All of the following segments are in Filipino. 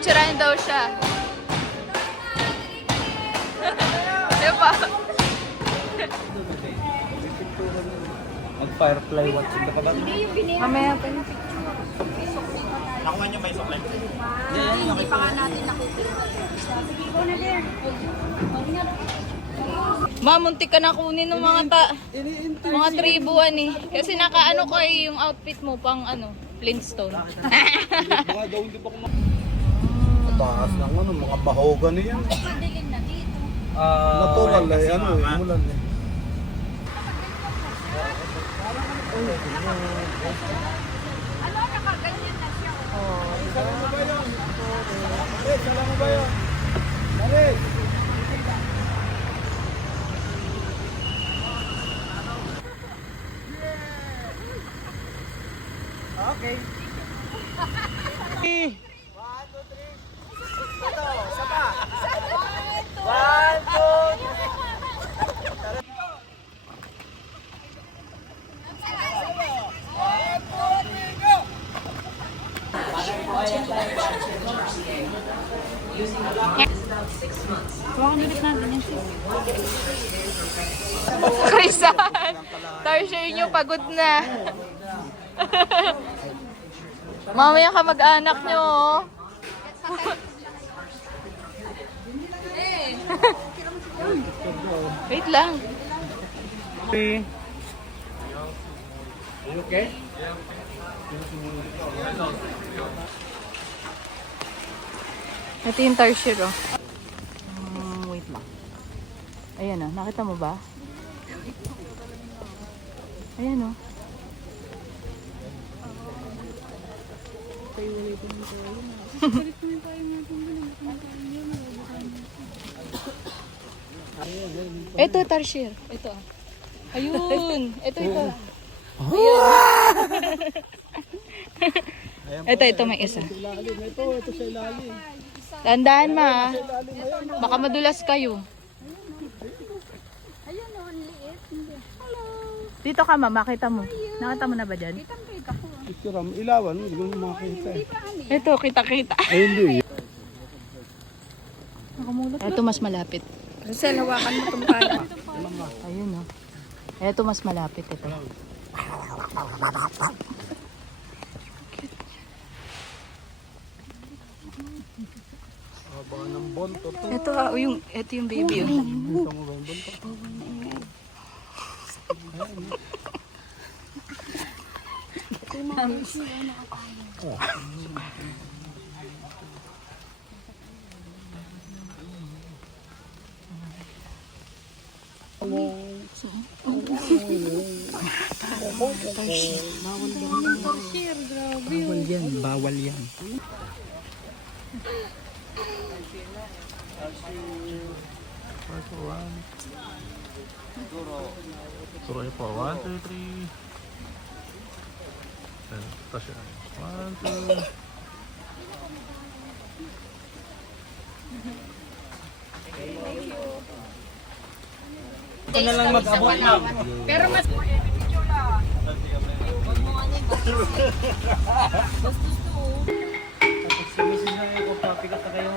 Pipicturean daw siya. Diba? Mag-firefly watching ka ba? Mamaya pa yung Nakuha niyo may supply? Hindi pa nga natin nakikita. Sige, go na there. Mamuntik ka na kunin ng mga tribuan eh. Kasi nakaano ko eh yung outfit mo pang ano, Flintstone. Baka daw hindi pa kumakas. Taas ng ano, mga bahogan niyan. Madilim na dito. Natural eh, ano eh, mulan eh. Ano, nakaganyan na siya. Salam mo ba yun? Salam mo ba yun? Dali! Okay. 1, 2, 3. Ito, isa pa. 1, 2, 3. Krisan! Tarsher nyo, pagod na. Mamaya ka mag-anak nyo, oh. Wait lang. Are you okay? Ito yung tarsier, oh. Wait lang. Ayan, oh. Nakita mo ba? Ayan, oh. Ito, tarsier. Ito. Ayun. Ito. Ito, may isa. Ito sa ilalim. Tandaan ma. Baka madulas kayo. Ayun, oh, ang liit. Hello. Dito ka ma, makita mo. Nakita mo na ba dyan? Kitang-kita ko. Picture mo, ilawan, hindi mo makita eh. Ito, kita-kita. Ay, hindi. Ito mas malapit. Rosel, hawakan mo itong pala. Ayun oh. Ito mas malapit ito. Haba ng bonto to. Ito yung baby oh. Ito mo ba yung bonto? Bawal yan, bawal yan. Tuloy po. 1, 2, 3. Then, touch it. 1, 2. Ito na lang mag-abot ma'am. Pero mas... Sumisis na yung papikat na kayo.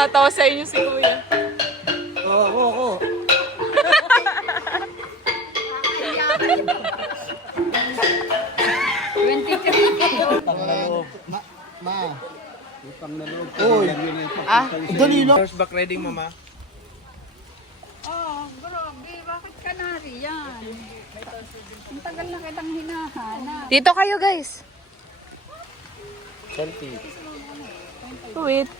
Tatawa sa inyo si kuya. Oo. Utang na loob. Uy. Dali lang. Horseback riding mama. Oh, grabe. Bakit ka nariyan? Ang tagal na kitang hinahanap. Dito kayo guys. Selfie. Wait.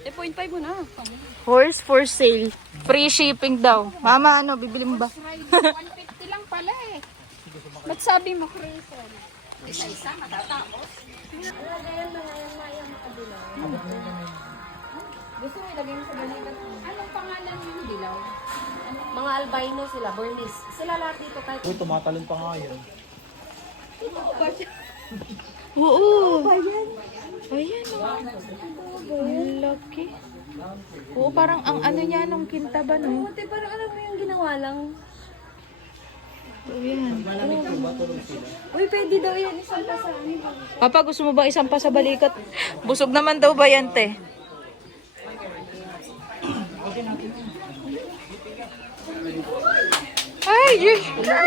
0.5 mo na. Horse for sale. Free shipping daw. Mama, ano, bibili mo ba? 150 lang pala eh. Ba't sabi mo, Crystal? Isa-isa, matatapos. Gusto mo ilagay mo sa balikat? Anong pangalan yung dilaw? Mga albino sila, Burmese. Sila lahat dito kahit Uy, tumatalon pa nga yun. Oo. Ayan o. Ang laki. Oo, parang ang ano niya nung kinta ba no? Ate, parang alam mo yung ginawa lang. Ayan. Uy, pwede daw yan isang pa sa amin. Papa, gusto mo ba isang pa sa balikat? Busog naman daw ba yan, te? Ay, Diyos ka!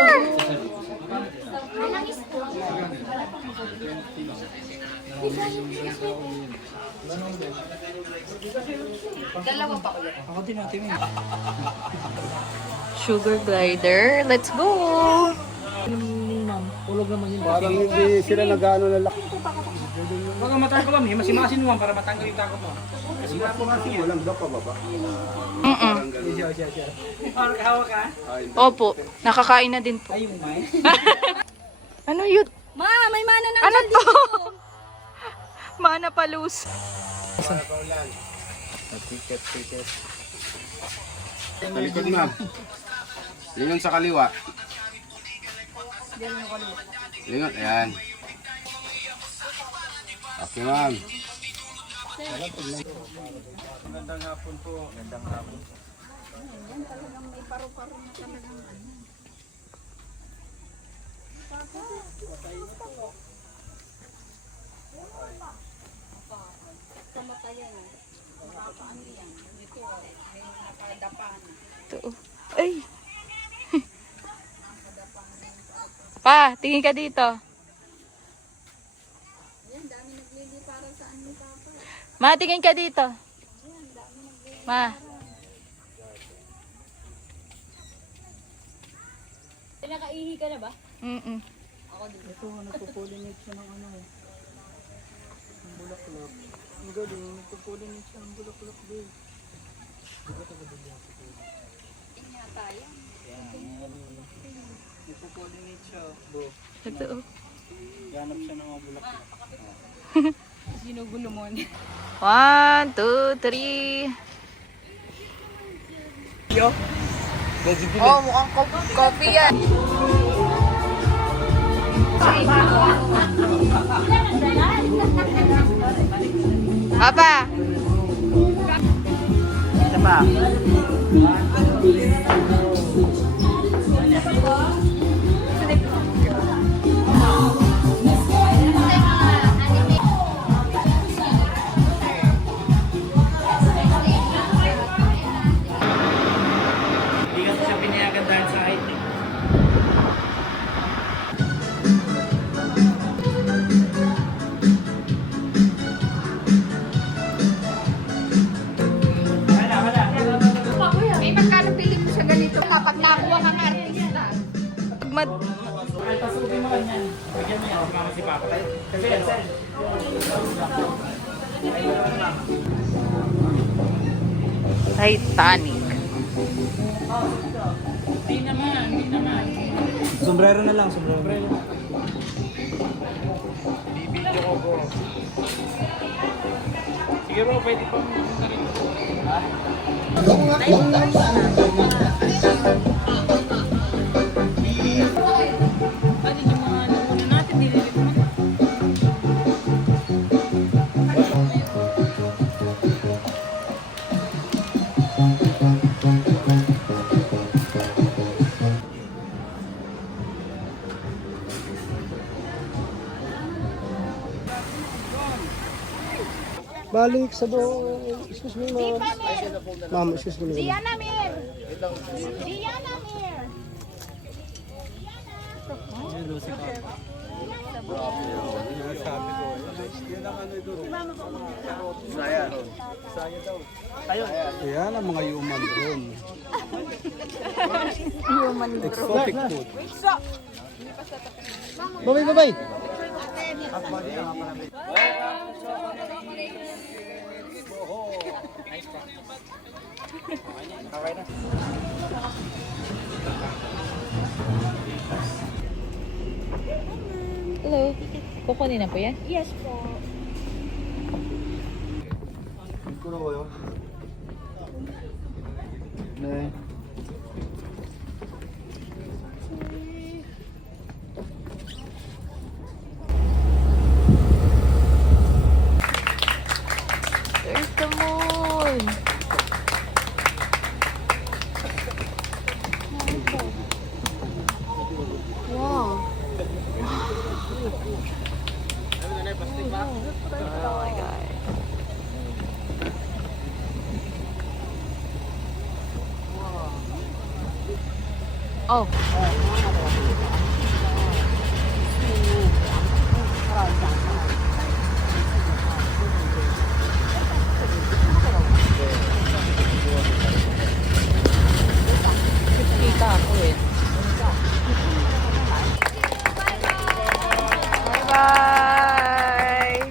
Sugar glider. Let's go! Parang hindi sila nag-ano na laki. Baka matanggal kami, masimasin mo para matanggal yung takot mo. Kasi walang daw pababa. Parang hawak ka? Opo, nakakain na din po. Ay, yung may. Ano yun? Ma, may mana ng Ano to? Mana palus. Talikod, ma'am. Lingon sa kaliwa. Lingon, ayan. Okay, ma'am. Magandang hapon po. Magandang hapon. Ito. Ay. Pa, tingin ka dito. Ma, tingin ka dito. Ma. Nakaihi ka na ba? Mm-mm. Ito, nagpo-pollinate siya ng ano. Ng bulaklak. Ang galing, nagpo-pollinate siya ng bulaklak din. Nagpo-pollinate siya. Ito. Ganap siya ng mga bulaklak. Ginugulo mo. 1, 2, 3. Oh, mukhang coffee yan. Papa. Isa pa. Hindi kasi siya pinayagan dahil sa height. May magkano piling mo sa ganito kapag nakuha kang artista? Mad Ay, pasukin mo kanyan. Bigyan mo yan. Mama si Papa. Kasi yan, sir. Titanic. Hindi naman, hindi naman. Sombrero na lang, sombrero. Bibidyo ko po. Sige bro, pwede pa mo na rin. Ha? Ano yung mga ano natin, nililit mo? Balik sa do. Excuse me, ma'am. Ma'am, excuse me. Diana Mir! Diana Mir! Ayan ang mga human drone. Exotic food. Babay, babay. Hello. Kukunin na po yan? Yes po. Kulo Ne. the moon. Wow. Oh my God. Oh. Kita ako eh. Bye-bye!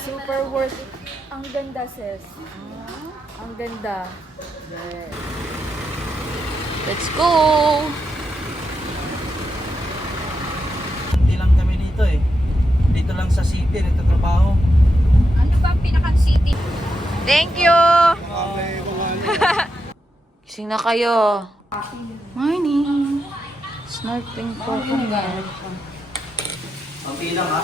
Super worth it. Ang ganda, sis. Ang ganda. Yes. Let's go! Hindi lang kami dito eh. Dito lang sa city, nagtatrabaho. Ano ba ang pinaka-city? Thank you! Okay, mga Gising na kayo. Morning! Snorkeling po kami. Okay lang ha.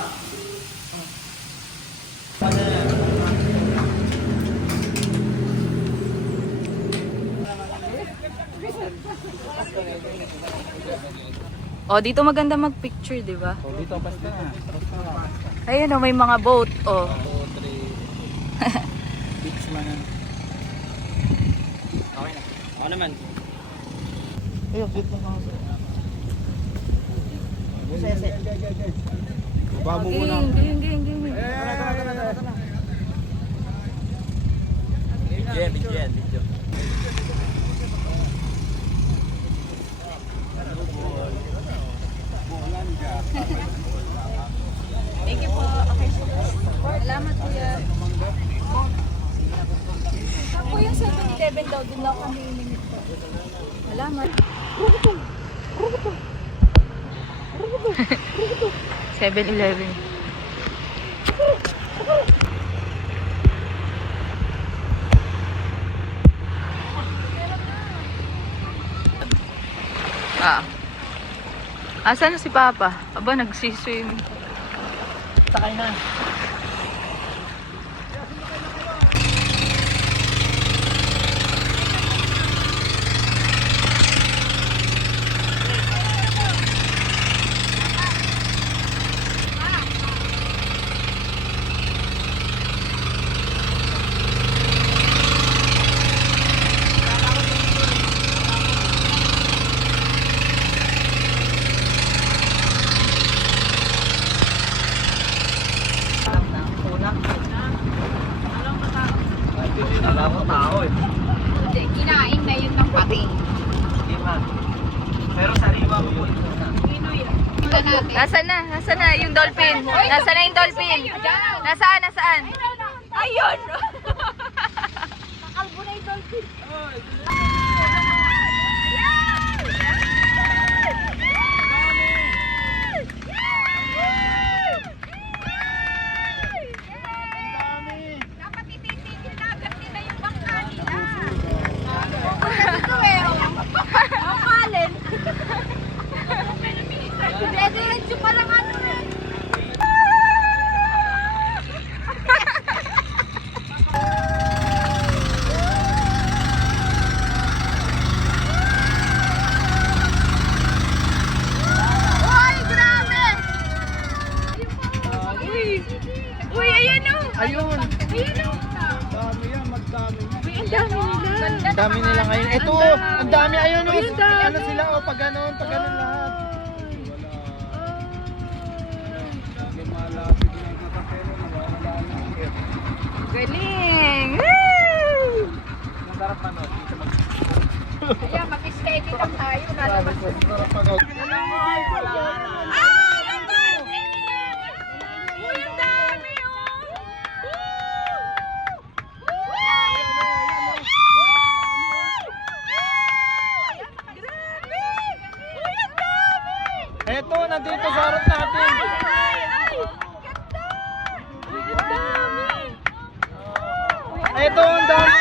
Oh, dito maganda mag-picture, di ba? So dito basta na. Ayun oh, may mga boat. Oh. 2, 3. Beach man. Okay na. Ako naman. Ayun, dito na ako. Baba mo muna. Ging. Video. Thank you po. Okay. Salamat, kuya. Ako yung 7-Eleven daw, dun lang kami ininit ko. Salamat. 7-Eleven. Ah. Asan na si Papa? Aba, nagsiswim. Sakay na. Wala ko tao eh. Hindi, kinain na yun ng pati. Hindi man. Pero sariwa mo yun. Tingnan natin. Nasaan na yung dolphin? Nasaan na yung dolphin? Nasaan? Ayun! Nakalbo na yung dolphin. Dapat ititigil na agad nila yung bangka nila. Ang malin. Diretso pa lang ano eh. Uy, grabe! Uy, ayan o! Ayun! Ayan o! Dami yan, magdami yan. Uy, ang dami nila. Ang dami nila ngayon. Ito, ang dami. Ayun, Uy, ang dami. ano sila, pag ganun lahat. Lagi malapit na yung kakapero, nawawala na ang air. Galing! Woo! Masarap ano, dito mag- Kaya mag-steady lang tayo. Lalabas. Sarap pag-out. Ay, ang dami nila! Uy, ang dami oh! Grabe! Eto, nandito sa harap natin. Eto, ang dami.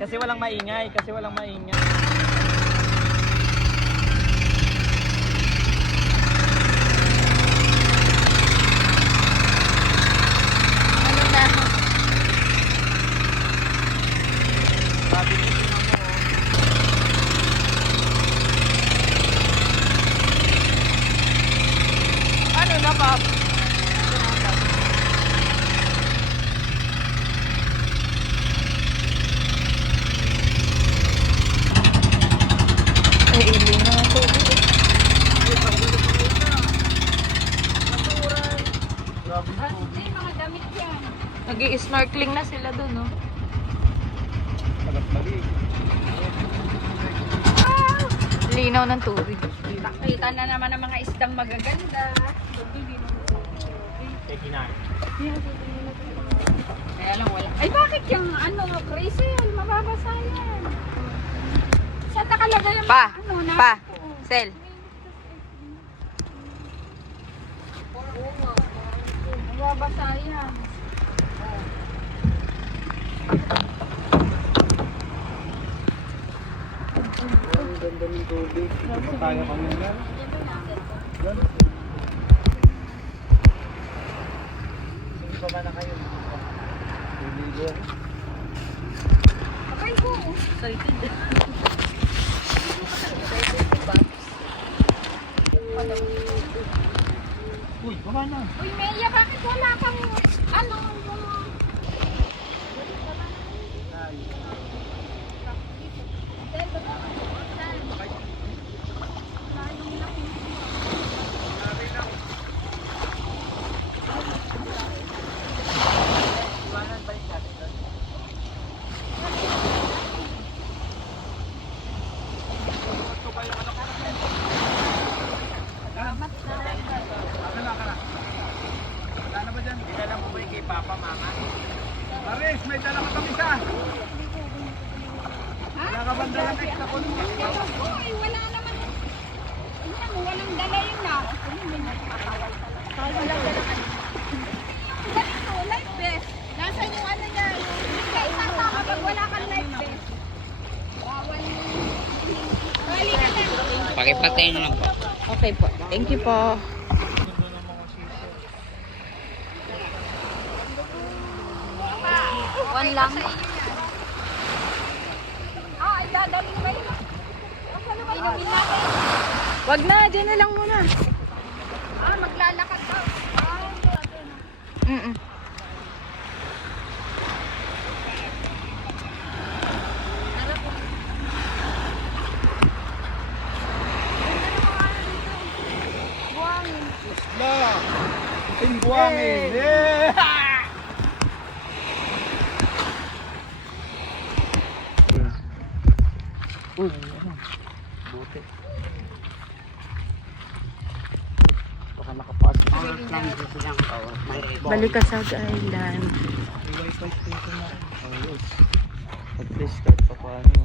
Kasi walang maingay, Ano na? Ano na, Pop? Ay, ili na ito. Hindi, mga damit yan. Nag-i-snorkeling na sila dun, no? Linaw ng tubig. Nakita na naman ang mga isdang magaganda. Kaya lang wala. Ay bakit yung ano, Crisel, mababasa yan. Saan nakalagay yung Pa! ano na? Pa! Sel! Mababasa yan. Ang ganda ng tubig. Kaya kami yan. Sino pa ba na kayo? Hindi yan. Okay po. Uy, baka na. Uy, Melia, bakit wala kang ano? Paris, may dala ka kami sa. Wala ka bang dala extra ko? Uy, wala naman. Ano mo, walang dala yun na. Walang dala ka. Ganito, life vest. Nasaan yung ano niya? Kaya tama pag wala kang life vest. Bawal. Bali ka lang. Pakipatay na lang po. Okay po. Thank you po. One lang. Ah, ay dadalhin ba yun? Inumin natin. Wag na, dyan na lang muna. Ah, maglalakad daw. Mm-mm. Isla! Ating buwangin! Yeah! Uy, ano? Buti. Baka nakapasok. Balikasag Island. Wi-Fi station na. Ayos. At least kahit pa paano.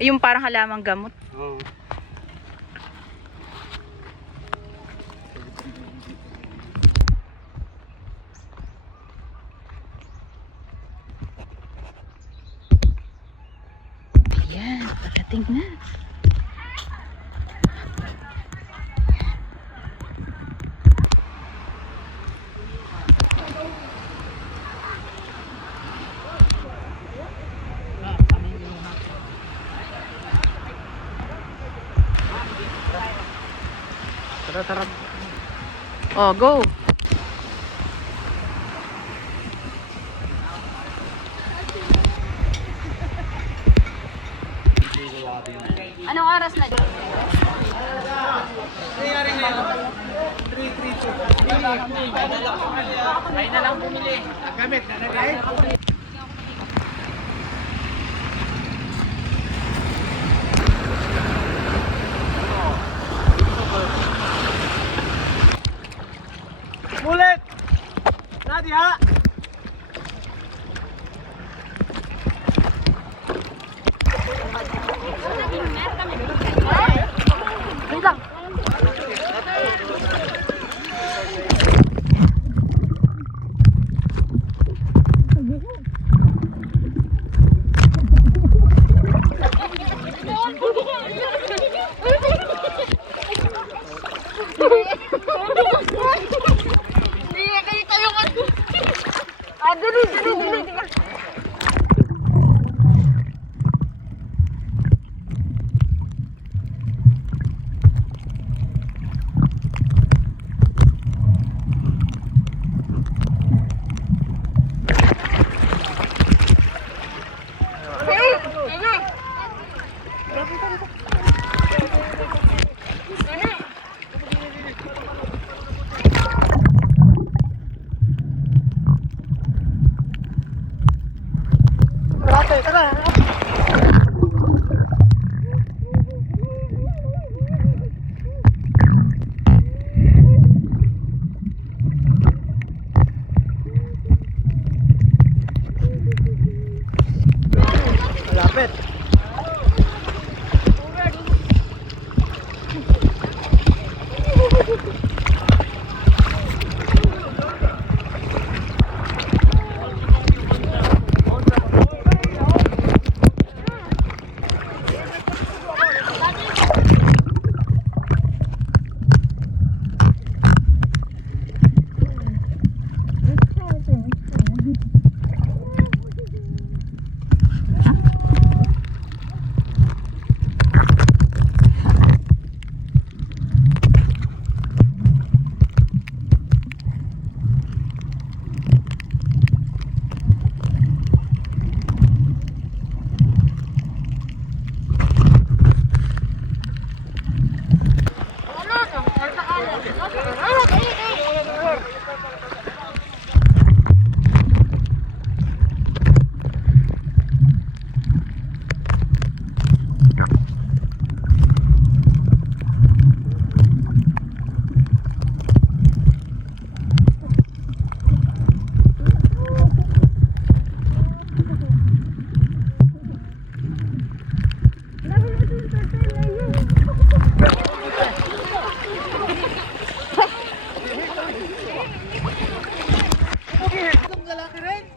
Yung parang halamang gamot. Oo. Ayan, pagdating na. Tara, tara. Oh, go. Anong oras na dito? Nangyari ngayon? 332. Ay na lang bumili. Gamit. Nalagay? Malapit.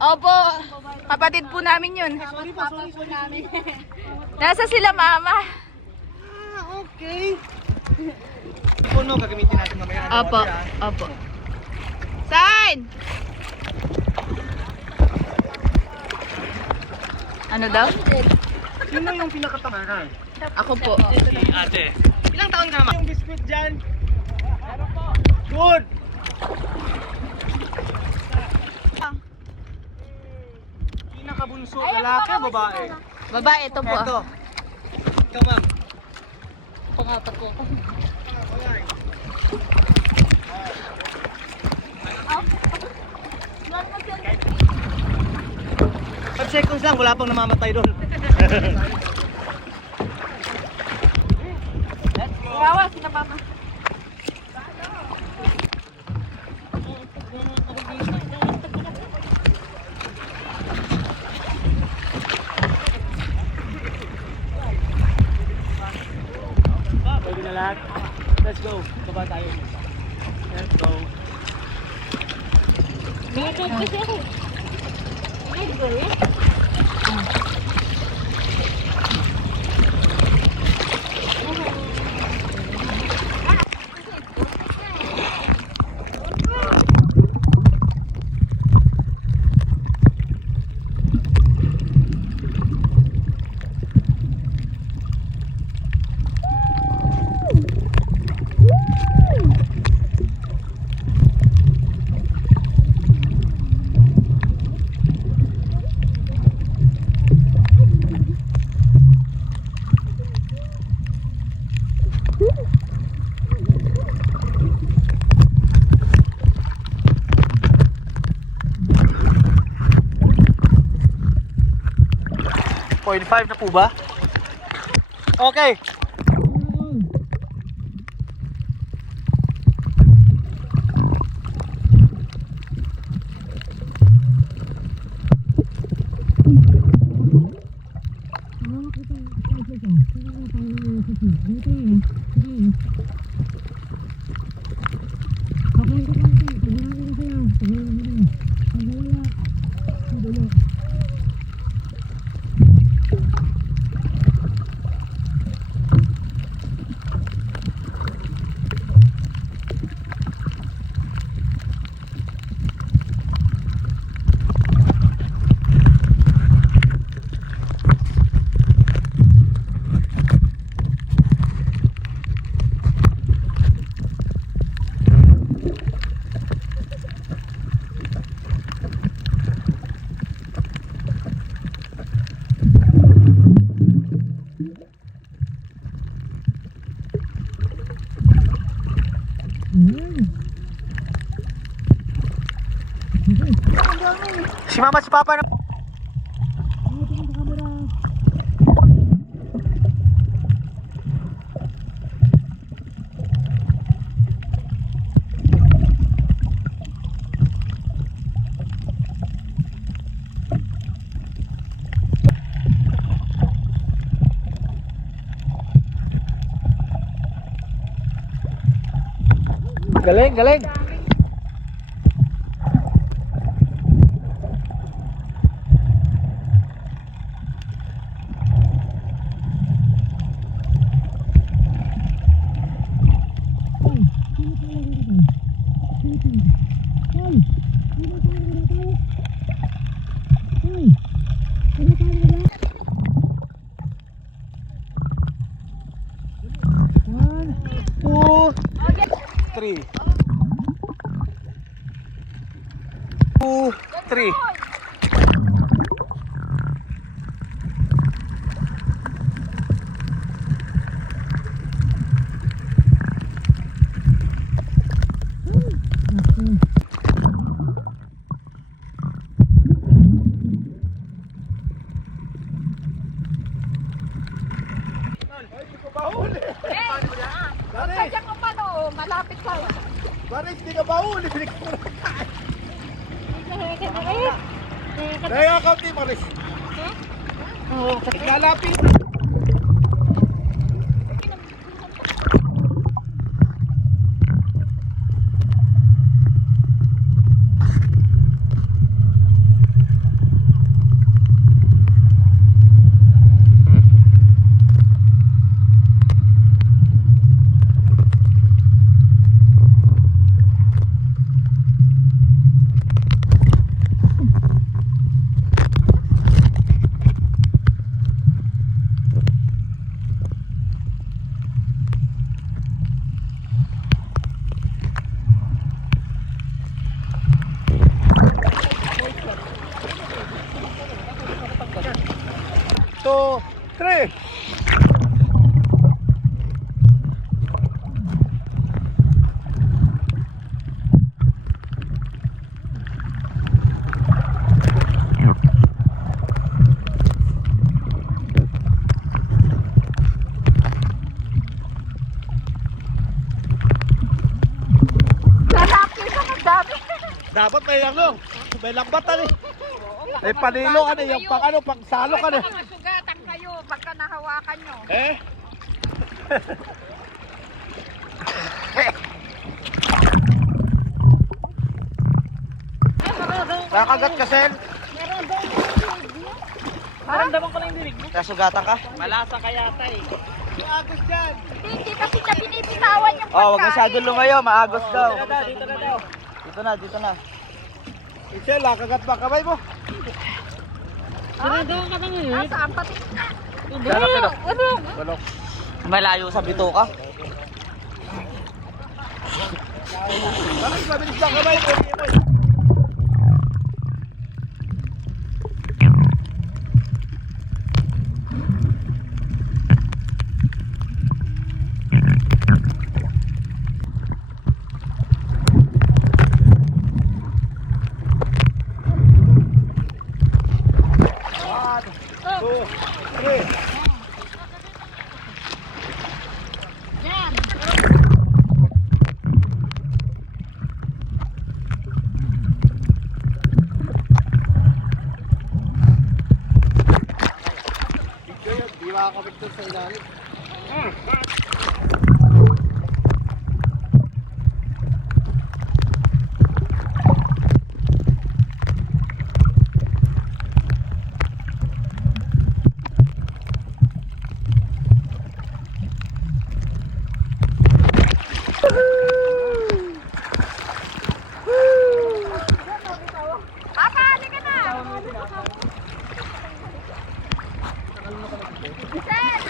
Opo, kapatid po namin yun. Nasa sila mama. Okay. Puno, gagamitin natin mamaya. Opo, opo. Saan? Ano daw? Sino yung pinakapangalan? Ako po. Si ate. Ilang taon ka naman? Yung biscuit dyan. Good. Pinakabunso, lalaki, babae. Babae, ito po. Ito. Ikaw, ma'am. Pangapat po. Pag seconds lang, wala pang namamatay doon. Kawawa, sila mama. Pwede na lahat. Let's go. Baba tayo. Let's go. .5 na po ba? Okay. Si mama si papa na. Galing, galing. Three. 2, 3. Kaya ko pa no, malapit ka. Baris, di ka ba uli? Kaya ka, di Baris. Lalapit. Two, three. Lalaki ka na dami. Dapat may ano, may lambatan eh. May panilo ano, yung pang ano, pang salo ka Baka masugatan kayo pagka nahawakan nyo. eh. Nakagat ka, Sen? Naramdaman ko lang yung dinig mo. Nasugatan ka? Malasa ka yata eh. Hindi kasi niya binibitawan yung pagkain. Oh, wag masyado lumayo, maagos daw. Dito na daw. Dito na, dito na. Michelle, kagat ba kamay mo? Nasaan pati? Sana pero. Balok. Malayo sa bituka. Baris, mabilis lang kamay mo. Two, three. Di makakabit doon sa ilalim. Papa, halika na! Sir!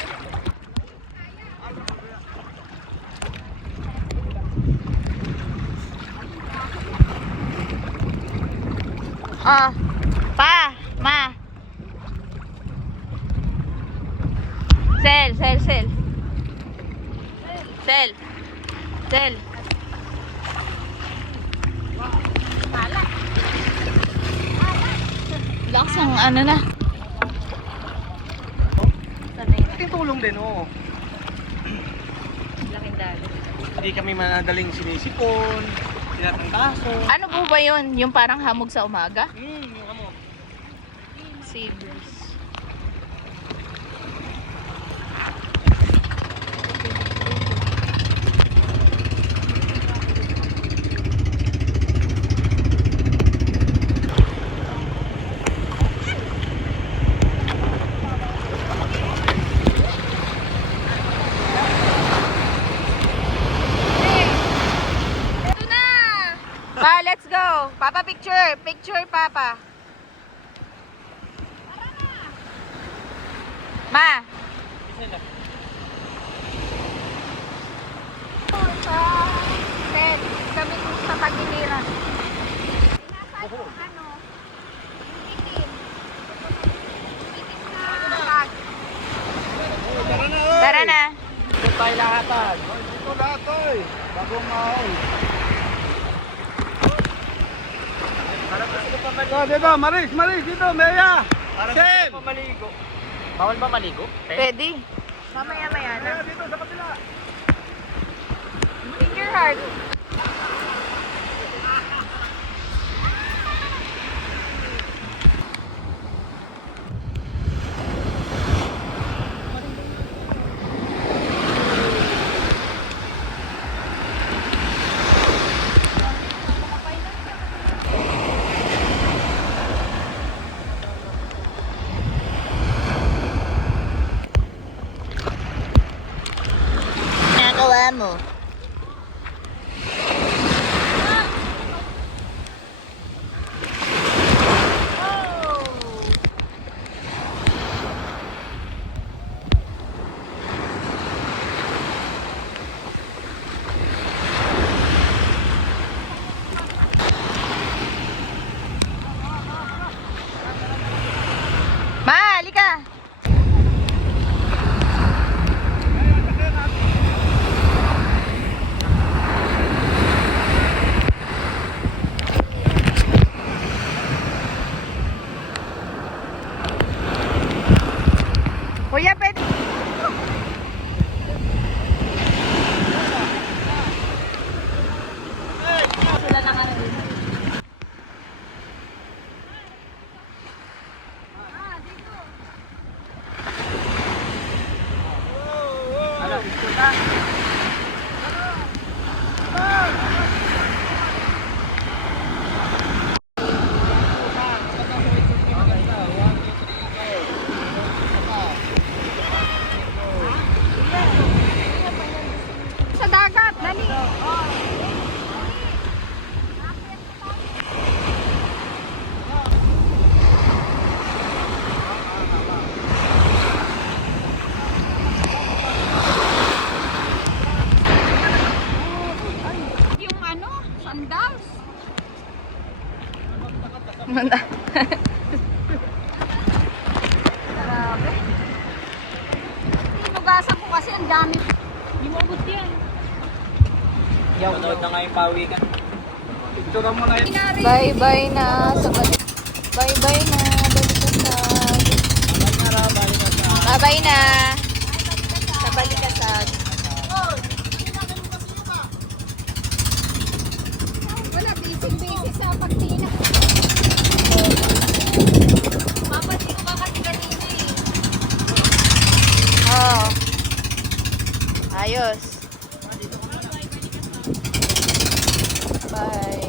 Pa, ma. Sel. Lakas ang ano na. Laking tulong din, oo. Laking dali. Hindi kami manadaling sinisipon, tinatangkaso. Ano po ba yun? Yung parang hamog sa umaga? Yung ano. Sabers. Ito na! Pa, let's go. Papa, picture. Picture, Papa. Ma. Ted, kami sa Tagiliran. Nasa yung ano, yung itim. Itim na bag. Tara na, oy! Tara na. Dito tayo lahatan. Dito lahat, oy! Bagong mahol. Dito, Maris, dito, Meya! Sen! Maligo. Bawal ba maligo? Pwede. Mamaya-maya na. Meya, dito sa kapila. In your heart. Nagawa mo. Ma, halika. Kuya, pwede. Sa dagat, dali. Yung ano, sandals. Grabe. Tinugasan ko kasi ang dami. Hindi mo abot yan. Panood na nga yung pawikan. Picture mo na yun. Bye-bye na sa balik. Bye-bye na. Balikasag. Bye-bye na. Sa balikasag. Wala, busy sa pagtina. Mama, di ko ba kasi kanina eh. Oh. Ayos. Bye.